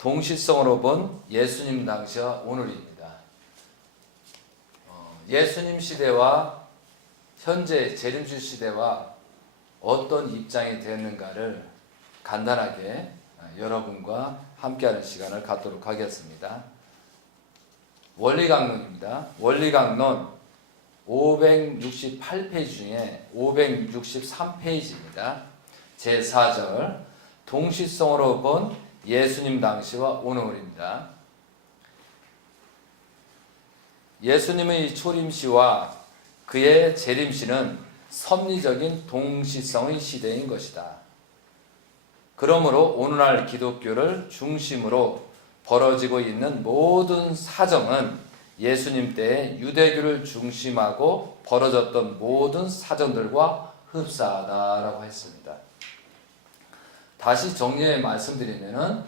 동시성으로 본 예수님 당시와 오늘입니다. 예수님 시대와 현재 재림주 시대와 어떤 입장이 되었는가를 간단하게 여러분과 함께하는 시간을 갖도록 하겠습니다. 원리강론입니다. 원리강론 568페이지 중에 563페이지입니다. 제4절 동시성으로 본 예수님 당시와 오늘입니다. 예수님의 초림시와 그의 재림시는 섭리적인 동시성의 시대인 것이다. 그러므로 오늘날 기독교를 중심으로 벌어지고 있는 모든 사정은 예수님 때의 유대교를 중심하고 벌어졌던 모든 사정들과 흡사하다라고 했습니다. 다시 정리해 말씀드리면은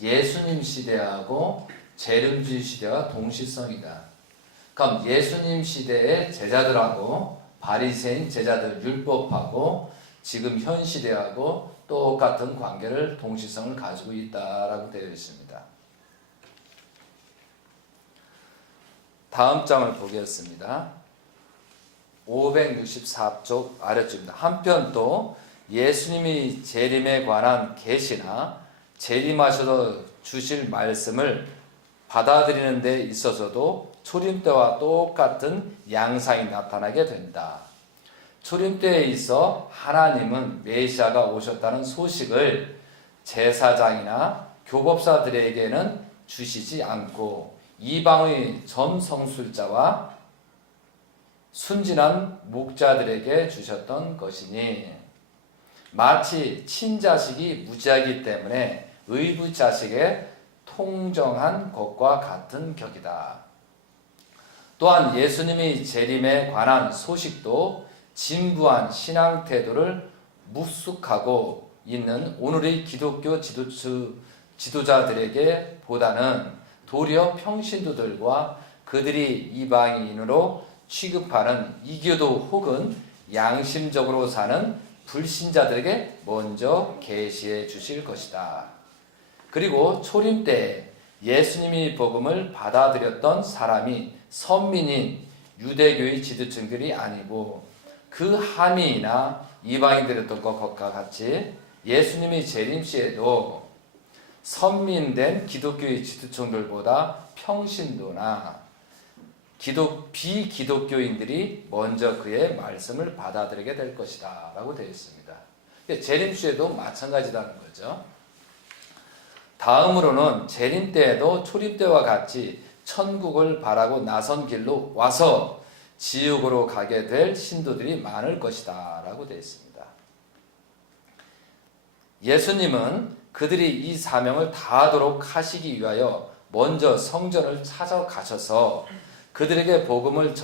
예수님 시대하고 재림주 시대와 동시성이다. 그럼 예수님 시대의 제자들하고 바리새인 제자들 율법하고 지금 현 시대하고 똑같은 관계를 동시성을 가지고 있다라고 되어 있습니다. 다음 장을 보겠습니다. 564쪽 아래쪽입니다. 한편 또 예수님이 재림에 관한 계시나 재림하셔서 주실 말씀을 받아들이는 데 있어서도 초림 때와 똑같은 양상이 나타나게 된다. 초림 때에 있어 하나님은 메시아가 오셨다는 소식을 제사장이나 교법사들에게는 주시지 않고 이방의 점성술자와 순진한 목자들에게 주셨던 것이니 마치 친자식이 무지하기 때문에 의부자식에 통정한 것과 같은 격이다. 또한 예수님의 재림에 관한 소식도 진부한 신앙 태도를 묵숙하고 있는 오늘의 기독교 지도자들에게 보다는 도리어 평신도들과 그들이 이방인으로 취급하는 이교도 혹은 양심적으로 사는 불신자들에게 먼저 계시해 주실 것이다. 그리고 초림 때 예수님이 복음을 받아들였던 사람이 선민인 유대교의 지도층들이 아니고 그 함이나 이방인들이었던 것과 같이 예수님의 재림 시에도 선민된 기독교의 지도층들보다 평신도나 비기독교인들이 먼저 그의 말씀을 받아들이게 될 것이다 라고 되어 있습니다. 재림 시에도 마찬가지라는 거죠. 다음으로는 재림 때에도 초림 때와 같이 천국을 바라고 나선 길로 와서 지옥으로 가게 될 신도들이 많을 것이다 라고 되어 있습니다. 예수님은 그들이 이 사명을 다하도록 하시기 위하여 먼저 성전을 찾아가셔서 그들에게 복음을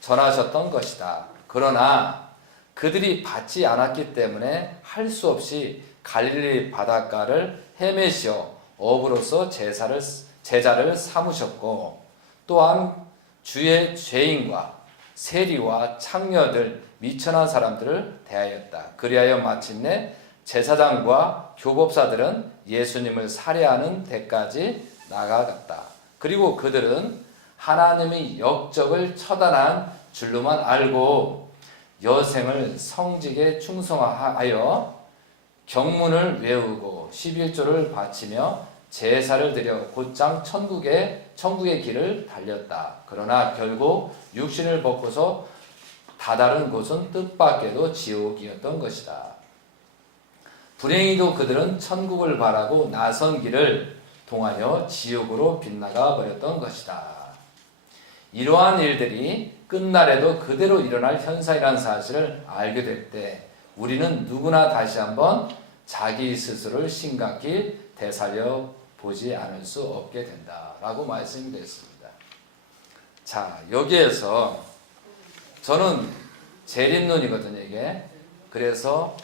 전하셨던 것이다. 그러나 그들이 받지 않았기 때문에 할 수 없이 갈릴리 바닷가를 헤매시어 어부로서 제자를 삼으셨고 또한 주의 죄인과 세리와 창녀들 미천한 사람들을 대하였다. 그리하여 마침내 제사장과 교법사들은 예수님을 살해하는 데까지 나아갔다. 그리고 그들은 하나님의 역적을 처단한 줄로만 알고 여생을 성직에 충성하여 경문을 외우고 11조를 바치며 제사를 드려 곧장 천국의 길을 달렸다. 그러나 결국 육신을 벗고서 다다른 곳은 뜻밖에도 지옥이었던 것이다. 불행히도 그들은 천국을 바라고 나선 길을 통하여 지옥으로 빗나가 버렸던 것이다. 이러한 일들이 끝날에도 그대로 일어날 현상이라는 사실을 알게 될 때 우리는 누구나 다시 한번 자기 스스로를 심각히 되살려 보지 않을 수 없게 된다라고 말씀이 됐습니다. 자, 여기에서 저는 재림론이거든요, 이게. 그래서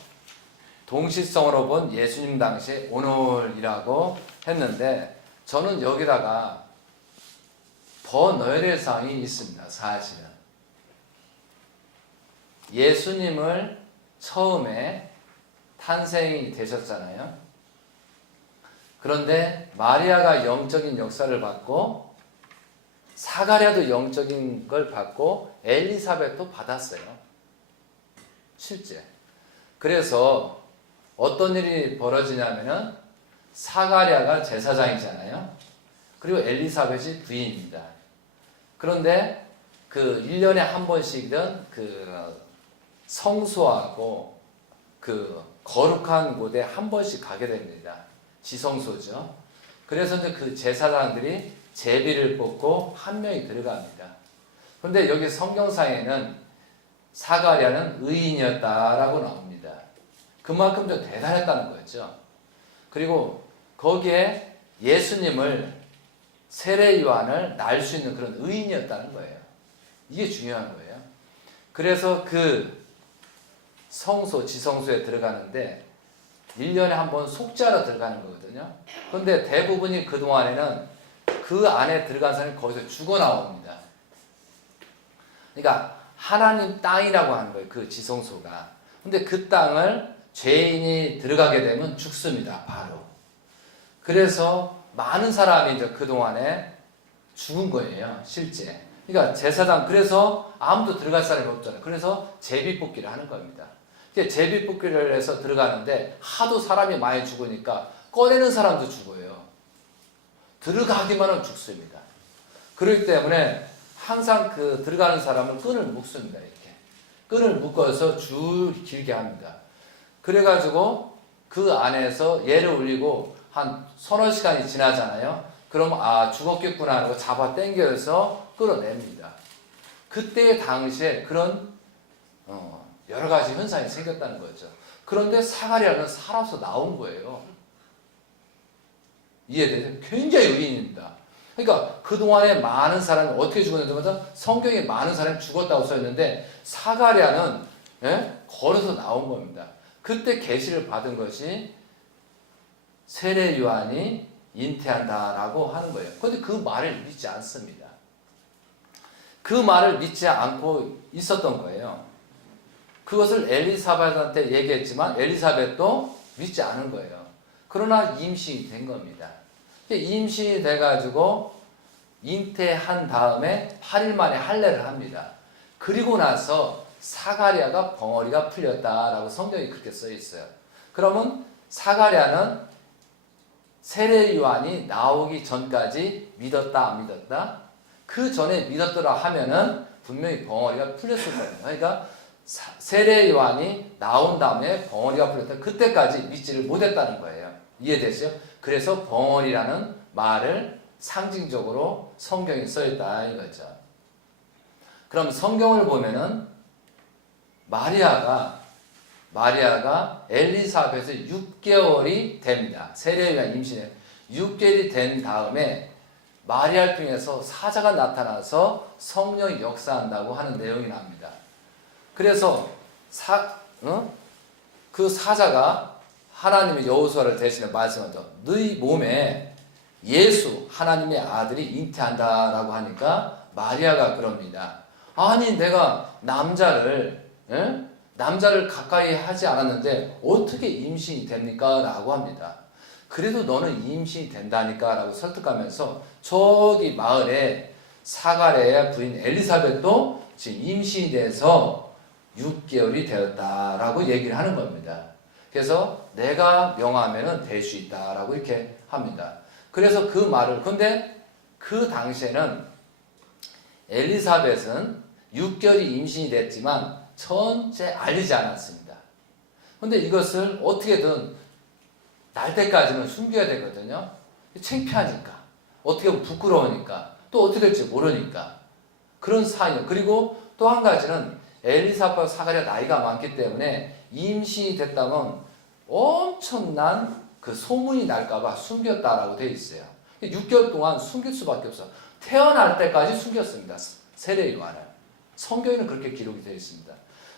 동시성으로 본 예수님 당시 오늘이라고 했는데 저는 여기다가 더 넣어야 될 사항이 있습니다. 사실은 예수님을 처음에 탄생이 되셨잖아요. 그런데 마리아가 영적인 역사를 받고 사가랴도 영적인 걸 받고 엘리사벳도 받았어요. 실제. 그래서 어떤 일이 벌어지냐면은 사가랴가 제사장이잖아요. 그리고 엘리사벳이 부인입니다. 그런데 그 1년에 한 번씩이든 그 성소하고 그 거룩한 곳에 한 번씩 가게 됩니다. 지성소죠. 그래서 이제 그 제사장들이 제비를 뽑고 한 명이 들어갑니다. 그런데 여기 성경상에는 사가랴는 의인이었다라고 나옵니다. 그만큼 좀 대단했다는 거죠. 그리고 거기에 예수님을 세례 요한을 날 수 있는 그런 의인이었다는 거예요. 이게 중요한 거예요. 그래서 그 성소, 지성소에 들어가는데 1년에 한 번 속죄하러 들어가는 거거든요. 그런데 대부분이 그동안에는 그 안에 들어간 사람이 거기서 죽어 나옵니다. 그러니까 하나님 땅이라고 하는 거예요. 그 지성소가. 근데 그 땅을 죄인이 들어가게 되면 죽습니다. 바로. 그래서 많은 사람이 이제 그동안에 죽은 거예요. 실제. 그러니까 제사장, 그래서 아무도 들어갈 사람이 없잖아요. 그래서 제비뽑기를 하는 겁니다. 제비뽑기를 해서 들어가는데 하도 사람이 많이 죽으니까 꺼내는 사람도 죽어요. 들어가기만 하면 죽습니다. 그렇기 때문에 항상 그 들어가는 사람을 끈을 묶습니다. 이렇게. 끈을 묶어서 줄 길게 합니다. 그래가지고 그 안에서 얘를 올리고 한 서너 시간이 지나잖아요. 그럼 아 죽었겠구나 하고 잡아 당겨서 끌어냅니다. 그때 당시에 그런 여러 가지 현상이 생겼다는 거죠. 그런데 사가랴는 살아서 나온 거예요. 이해되죠? 굉장히 의인입니다. 그러니까 그동안에 많은 사람이 어떻게 죽었는지 성경에 많은 사람이 죽었다고 써있는데 사가랴는 걸어서 나온 겁니다. 그때 계시를 받은 것이 세례 요한이 잉태한다라고 하는 거예요. 그런데 그 말을 믿지 않습니다. 그 말을 믿지 않고 있었던 거예요. 그것을 엘리사벳한테 얘기했지만 엘리사벳도 믿지 않은 거예요. 그러나 임신이 된 겁니다. 임신이 돼가지고 잉태한 다음에 8일 만에 할례를 합니다. 그리고 나서 사가랴가 벙어리가 풀렸다라고 성경이 그렇게 써 있어요. 그러면 사가랴는 세례 요한이 나오기 전까지 믿었다 안 믿었다? 그 전에 믿었더라 하면은 분명히 벙어리가 풀렸을 거예요. 그러니까 세례 요한이 나온 다음에 벙어리가 풀렸다. 그때까지 믿지를 못했다는 거예요. 이해되시죠? 그래서 벙어리라는 말을 상징적으로 성경에 써있다 이거죠. 그럼 성경을 보면은 마리아가 엘리사벳의 6개월이 됩니다. 세례 요한 임신에 6개월이 된 다음에 마리아를 통해서 사자가 나타나서 성령이 역사한다고 하는 내용이 나옵니다. 그래서 그 사자가 하나님의 여호수아를 대신해 말씀하죠. 너희 몸에 예수 하나님의 아들이 잉태한다라고 하니까 마리아가 그럽니다. 아니 내가 남자를 가까이 하지 않았는데 어떻게 임신이 됩니까? 라고 합니다. 그래도 너는 임신이 된다니까 라고 설득하면서 저기 마을에 사가랴의 부인 엘리사벳도 지금 임신이 돼서 6개월이 되었다라고 얘기를 하는 겁니다. 그래서 내가 명하면은 될 수 있다라고 이렇게 합니다. 그래서 그 말을, 근데 그 당시에는 엘리사벳은 6개월이 임신이 됐지만 전체 알리지 않았습니다. 근데 이것을 어떻게든 날 때까지는 숨겨야 되거든요. 창피하니까. 어떻게 보면 부끄러우니까. 또 어떻게 될지 모르니까. 그런 사이요. 그리고 또 한 가지는 엘리사벳 사가랴 나이가 많기 때문에 임신이 됐다면 엄청난 그 소문이 날까봐 숨겼다라고 되어 있어요. 6개월 동안 숨길 수밖에 없어요. 태어날 때까지 숨겼습니다. 세례 요한을. 성경에는 그렇게 기록이 되어 있습니다.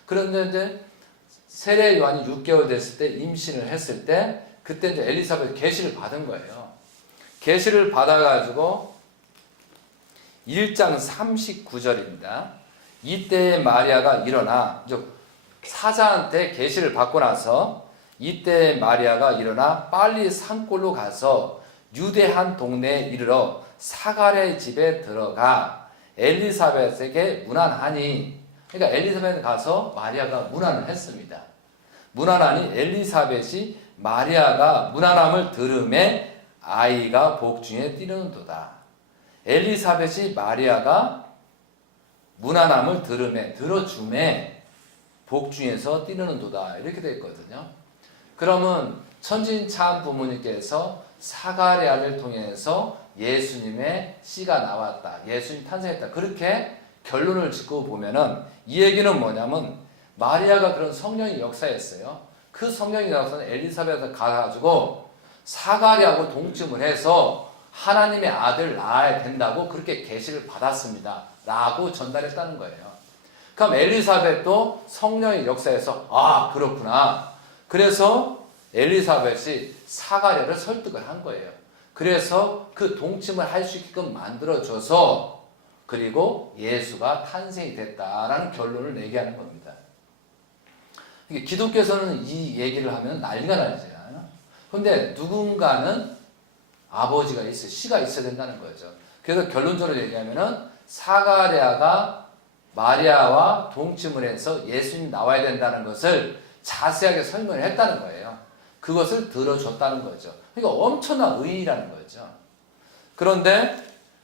그런데 이제 세례 요한이 6개월 됐을 때 임신을 했을 때 그때 이제 엘리사벳 계시를 받은 거예요. 계시를 받아가지고 1장 39절입니다. 이때 마리아가 일어나 사자한테 계시를 받고 나서 이때 마리아가 일어나 빨리 산골로 가서 유대 한 동네에 이르러 사가랴의 집에 들어가 엘리사벳에게 문안하니, 그러니까 엘리사벳에 가서 마리아가 문안을 했습니다. 문안하니 엘리사벳이 마리아가 문안함을 들음에 아이가 복중에 뛰는도다. 엘리사벳이 마리아가 문안함을 들음에, 들어줌에 복중에서 뛰는도다. 이렇게 되어 있거든요. 그러면 천진 참 부모님께서 사가랴를 통해서 예수님의 씨가 나왔다. 예수님 탄생했다. 그렇게 결론을 짓고 보면은 이 얘기는 뭐냐면 마리아가 그런 성령의 역사였어요. 그 성령의 역사는 엘리사벳에 가가지고 사가랴하고 동침을 해서 하나님의 아들 낳아야 된다고 그렇게 계시를 받았습니다. 라고 전달했다는 거예요. 그럼 엘리사벳도 성령의 역사에서 아 그렇구나. 그래서 엘리사벳이 사가랴를 설득을 한 거예요. 그래서 그 동침을 할 수 있게끔 만들어줘서 그리고 예수가 탄생이 됐다라는 결론을 내게 하는 겁니다. 기독교에서는 이 얘기를 하면 난리가 나잖아요. 그런데 누군가는 아버지가 있어요. 씨가 있어야 된다는 거죠. 그래서 결론적으로 얘기하면은 사가랴가 마리아와 동침을 해서 예수님 나와야 된다는 것을 자세하게 설명을 했다는 거예요. 그것을 들어줬다는 거죠. 그러니까 엄청난 의의라는 거죠. 그런데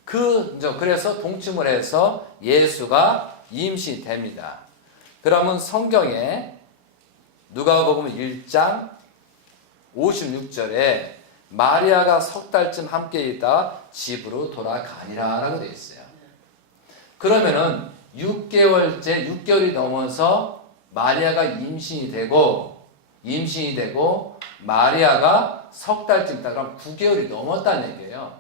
그래서 동침을 해서 예수가 임신됩니다. 그러면 성경에 누가복음 1장 56절에 마리아가 석 달쯤 함께 있다가 집으로 돌아가니라 라고 되어 있어요. 그러면은 6개월이 넘어서 마리아가 임신이 되고 마리아가 석 달쯤 있다 그러면 9개월이 넘었다는 얘기예요.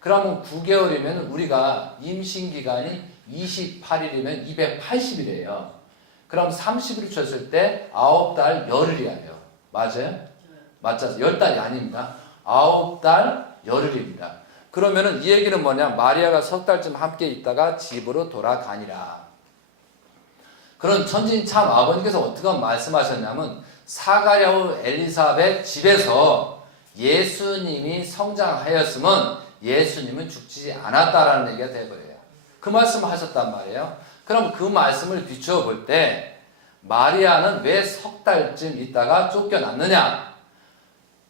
그러면 9개월이면 우리가 임신 기간이 28일이면 280일이에요. 그럼 30일 쳤을 때 9달 열흘이에요. 맞아요? 맞죠? 10달이 아닙니다. 9달 열흘입니다. 그러면은 이 얘기는 뭐냐? 마리아가 석 달쯤 함께 있다가 집으로 돌아가니라. 그런 천진 참 아버님께서 어떻게 말씀하셨냐면 사가랴와 엘리사벳 집에서 예수님이 성장하였으면 예수님은 죽지 않았다라는 얘기가 되어버려요. 그 말씀을 하셨단 말이에요. 그럼 그 말씀을 비추어 볼 때 마리아는 왜 석 달쯤 있다가 쫓겨났느냐?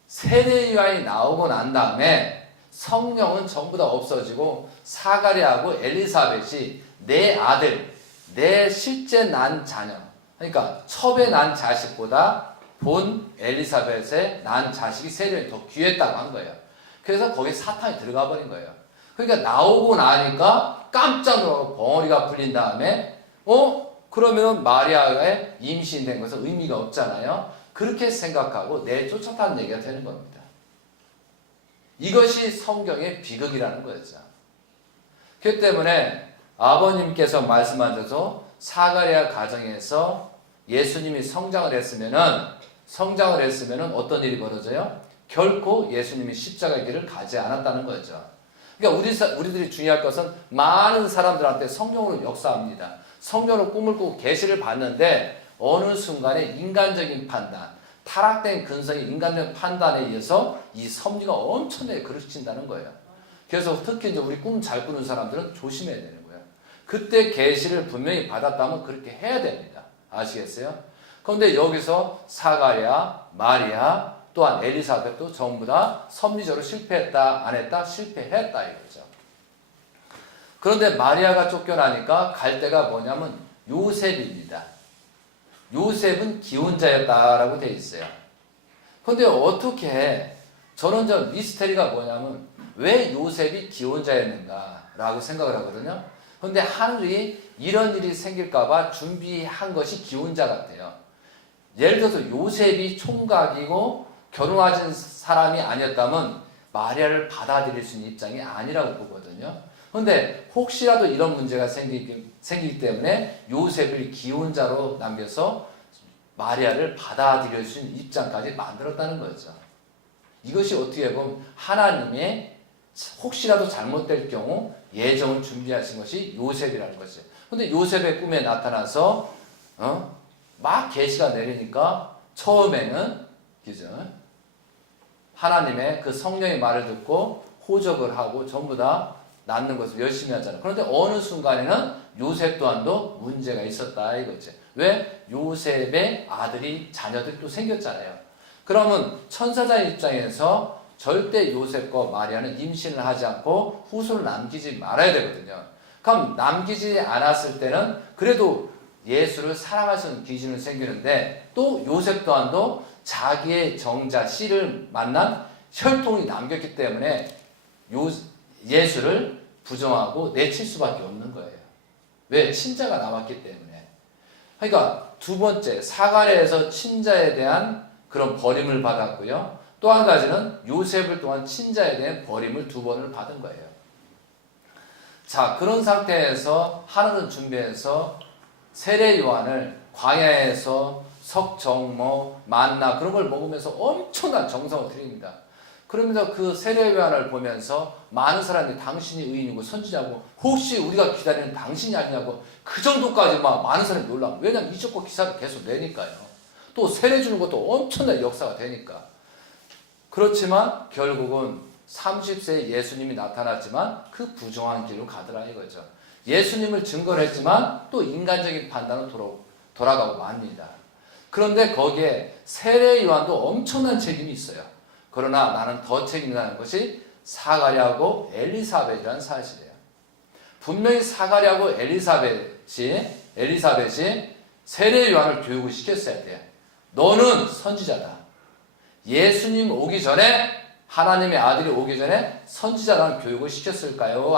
세례요한이 나오고 난 다음에 성령은 전부 다 없어지고 사가랴하고 엘리사벳이 내 아들, 내 실제 난 자녀, 그러니까 첩에 난 자식보다 본 엘리사벳의 난 자식이 세례요한이 더 귀했다고 한 거예요. 그래서 거기에 사탄이 들어가 버린 거예요. 그러니까 나오고 나니까 깜짝 놀라고 벙어리가 풀린 다음에 그러면 마리아의 임신된 것은 의미가 없잖아요. 그렇게 생각하고 내쫓았다는 얘기가 되는 겁니다. 이것이 성경의 비극이라는 거죠. 그렇기 때문에 아버님께서 말씀하셔서 사가랴 가정에서 예수님이 성장을 했으면은 어떤 일이 벌어져요? 결코 예수님이 십자가의 길을 가지 않았다는 거죠. 그러니까 우리들이 중요할 것은 많은 사람들한테 성령으로 역사합니다. 성령으로 꿈을 꾸고 계시를 받는데 어느 순간에 인간적인 판단, 타락된 근성의 인간적 판단에 의해서 이 섭리가 엄청나게 그르친다는 거예요. 그래서 특히 이제 우리 꿈 잘 꾸는 사람들은 조심해야 되는 거예요. 그때 계시를 분명히 받았다면 그렇게 해야 됩니다. 아시겠어요? 그런데 여기서 사가랴, 마리아, 또한 엘리사벳도 전부 다 섭리적으로 실패했다, 안 했다, 실패했다 이거죠. 그런데 마리아가 쫓겨나니까 갈 데가 뭐냐면 요셉입니다. 요셉은 기혼자였다라고 되어 있어요. 그런데 어떻게 저는 저 미스테리가 뭐냐면 왜 요셉이 기혼자였는가라고 생각을 하거든요. 그런데 하늘이 이런 일이 생길까봐 준비한 것이 기혼자 같아요. 예를 들어서 요셉이 총각이고 결혼하신 사람이 아니었다면 마리아를 받아들일 수 있는 입장이 아니라고 보거든요. 그런데 혹시라도 이런 문제가 생기기 때문에 요셉을 기혼자로 남겨서 마리아를 받아들일 수 있는 입장까지 만들었다는 거죠. 이것이 어떻게 보면 하나님의 혹시라도 잘못될 경우 예정을 준비하신 것이 요셉이라는 것이죠. 그런데 요셉의 꿈에 나타나서 막 계시가 내리니까 처음에는 그죠? 하나님의 그 성령의 말을 듣고 호적을 하고 전부 다 낳는 것을 열심히 하잖아요. 그런데 어느 순간에는 요셉 또한도 문제가 있었다 이거지. 왜? 요셉의 자녀들이 또 생겼잖아요. 그러면 천사장의 입장에서 절대 요셉과 마리아는 임신을 하지 않고 후손을 남기지 말아야 되거든요. 그럼 남기지 않았을 때는 그래도 예수를 사랑할 수 있는 기준이 생기는데 또 요셉 또한도 자기의 정자 씨를 만난 혈통이 남겼기 때문에 예수를 부정하고 내칠 수밖에 없는 거예요. 왜? 친자가 남았기 때문에. 그러니까 두 번째, 사가랴에서 친자에 대한 그런 버림을 받았고요. 또 한 가지는 요셉을 또한 친자에 대한 버림을 두 번을 받은 거예요. 자, 그런 상태에서 하나는 준비해서 세례 요한을 광야에서 석정모, 만나 그런 걸 먹으면서 엄청난 정성을 드립니다. 그러면서 그 세례 요한을 보면서 많은 사람들이 당신이 의인이고 선지자고 혹시 우리가 기다리는 당신이 아니냐고 그 정도까지 막 많은 사람이 놀라고. 왜냐하면 이적과 기사를 계속 내니까요. 또 세례 주는 것도 엄청난 역사가 되니까. 그렇지만 결국은 30세에 예수님이 나타났지만 그 부정한 길로 가더라 이거죠. 예수님을 증거를 했지만 또 인간적인 판단으로 돌아가고 맙니다. 그런데 거기에 세례 요한도 엄청난 책임이 있어요. 그러나 나는 더 책임이 나는 것이 사가랴하고 엘리사벳이라는 사실이에요. 분명히 사가랴하고 엘리사벳이 세례 요한을 교육을 시켰어야 돼요. 너는 선지자다. 예수님 오기 전에 하나님의 아들이 오기 전에 선지자라는 교육을 시켰을까요?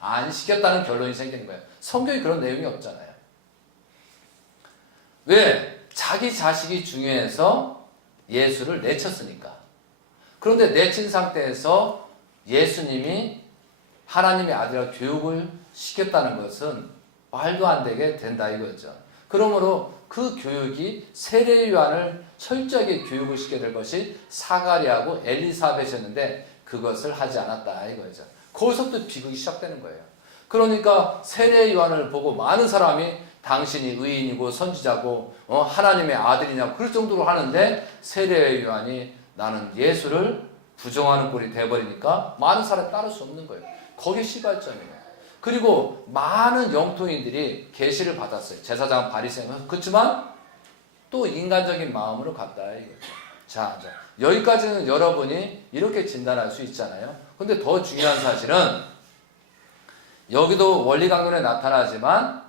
안 시켰다는 결론이 생기는 거예요. 성경에 그런 내용이 없잖아요. 왜? 자기 자식이 중요해서 예수를 내쳤으니까. 그런데 내친 상태에서 예수님이 하나님의 아들이라 교육을 시켰다는 것은 말도 안 되게 된다 이거죠. 그러므로 그 교육이 세례 요한을 철저하게 교육을 시켜야 될 것이 사가랴하고 엘리사벳이었는데 그것을 하지 않았다 이거죠. 거기서부터 비극이 시작되는 거예요. 그러니까 세례 요한을 보고 많은 사람이 당신이 의인이고 선지자고 하나님의 아들이냐고 그럴 정도로 하는데 세례 요한이 나는 예수를 부정하는 꼴이 돼버리니까 많은 사람이 따를 수 없는 거예요. 거기에 시발점이에요. 그리고 많은 영통인들이 계시를 받았어요. 제사장 바리새인. 그렇지만 또 인간적인 마음으로 갔다 이거죠. 자, 여기까지는 여러분이 이렇게 진단할 수 있잖아요. 근데 더 중요한 사실은 여기도 원리강론에 나타나지만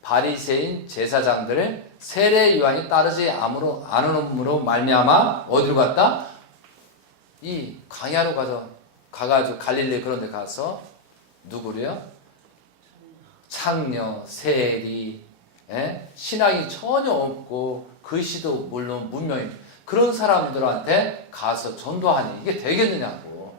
바리새인 제사장들을 세례 요한이 따르지 않음으로 말미암아 어디로 갔다? 이 광야로 가가지고 갈릴리 그런 데 가서 누구래요? 창녀, 세리, 신앙이 전혀 없고 글씨도 물론 문명이 그런 사람들한테 가서 전도하니 이게 되겠느냐고.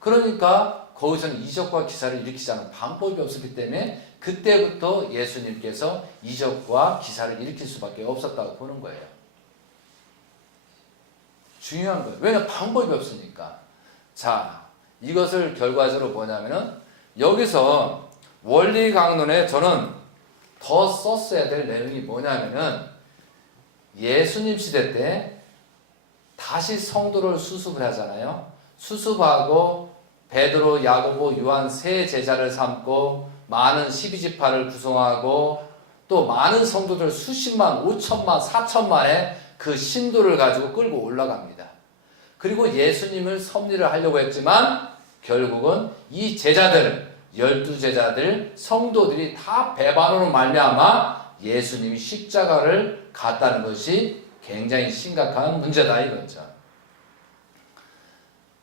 그러니까 거기서는 이적과 기사를 일으키지 않은 방법이 없었기 때문에 그때부터 예수님께서 이적과 기사를 일으킬 수밖에 없었다고 보는 거예요. 중요한 거예요. 왜냐하면 방법이 없으니까. 자, 이것을 결과적으로 뭐냐면은 여기서 원리 강론에 저는 더 썼어야 될 내용이 뭐냐면은 예수님 시대 때 다시 성도를 수습을 하잖아요. 수습하고 베드로, 야고보, 요한 세 제자를 삼고 많은 12지파를 구성하고 또 많은 성도들 수십만, 5천만, 4천만의 그 신도를 가지고 끌고 올라갑니다. 그리고 예수님을 섭리를 하려고 했지만 결국은 이 제자들, 12제자들, 성도들이 다 배반으로 말미암아 예수님이 십자가를 갔다는 것이 굉장히 심각한 문제다 이거죠.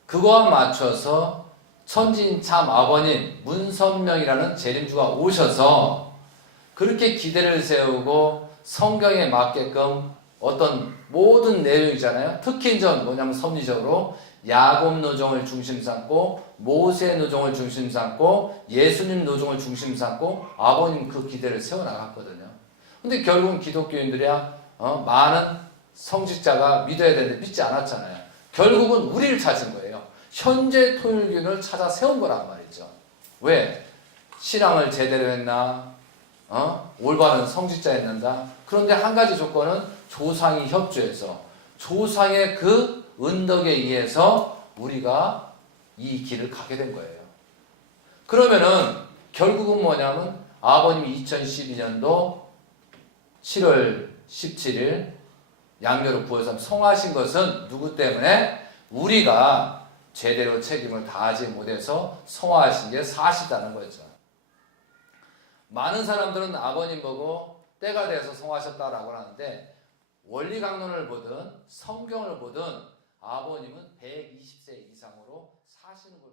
그거와 맞춰서 천지인 참 아버님 문선명이라는 재림주가 오셔서 그렇게 기대를 세우고 성경에 맞게끔 어떤 모든 내용이잖아요. 특히 이제 뭐냐면 섭리적으로 야곱 노종을 중심 삼고 모세 노종을 중심 삼고 예수님 노종을 중심 삼고 아버님 그 기대를 세워나갔거든요. 근데 결국은 기독교인들이야 많은 성직자가 믿어야 되는데 믿지 않았잖아요. 결국은 우리를 찾은 거예요. 현재 통일교를 찾아 세운 거란 말이죠. 왜? 신앙을 제대로 했나? 올바른 성직자였는가? 그런데 한 가지 조건은 조상이 협조해서 조상의 그 은덕에 의해서 우리가 이 길을 가게 된 거예요. 그러면은 결국은 뭐냐면 아버님이 2012년도 7월 17일 양녀로 부어서 성하신 것은 누구 때문에? 우리가 제대로 책임을 다하지 못해서 성화하신 게 사실이라는 거죠. 많은 사람들은 아버님 보고 때가 돼서 성화하셨다라고 하는데 원리 강론을 보든 성경을 보든 아버님은 120세 이상으로 사시는 걸